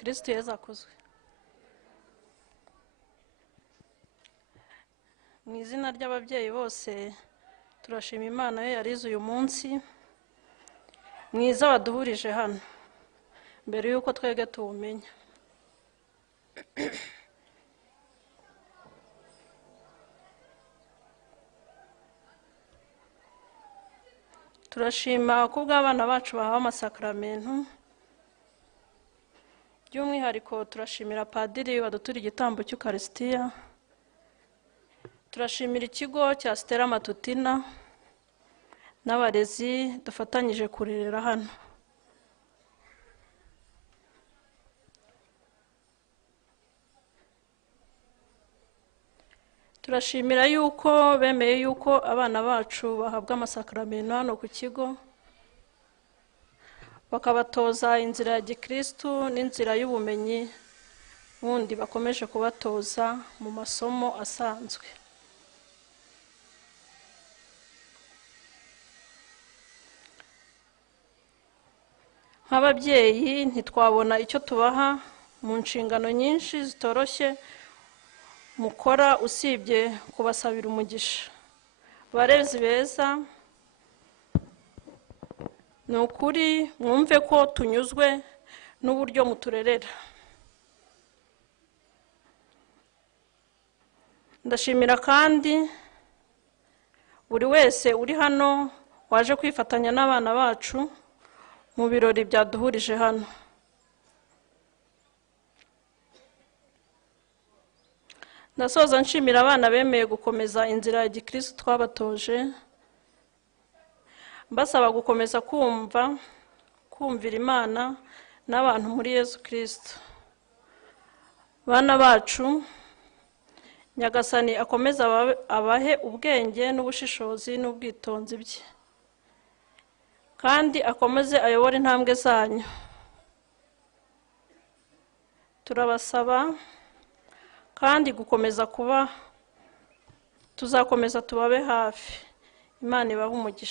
Kristo Yesu akozwe. Mu izina ry'ababyeyi bose turashima Imana yo yarize uyu munsi mwiza waduhurije hano mbere yuko twege tuwumenya. Turashima kubwo abana bacu bahawe Amasakaramentu. By'umwihariko turashimira padiri wadutura igitambo cy'Ukarisitiya. Turashimira ikigo cya Stella Matutina n'abarezi dufatanyije kurerera hano. Turashimira yuko bemeye yuko abana bacu bahabwa Amasakaramentu hano ku kigo, bakabatoza inzira ya Gikristo n'inzira y'ubumenyi bundi bakomeje kubatoza mu masomo asanzwe. Nk'ababyeyi ntitwabona icyo tubaha mu nshingano nyinshi zitoroshye mukora usibye kubasabira umugisha. Barezi beza, ni ukuri mwumve ko tunyuzwe n'uburyo muturerera. Ndashimira kandi buri wese uri hano waje kwifatanya n'abana bacu mu birori byaduhurije hano. Ndasoza nshimira abana bemeye gukomeza inzira ya Gikristo twabatoje, mbasaba gukomeza kumvira Imana n'abantu muri Yesu Kristo. Bana bacu, Nyagasani akomeza abahe ubwenge n'ubushishozi n'ubwitonzi bye, kandi akomeze ayobore intambwe zanyu. Turabasaba kandi tuzakomeza tubabe hafi. Imana ibahe umugisha.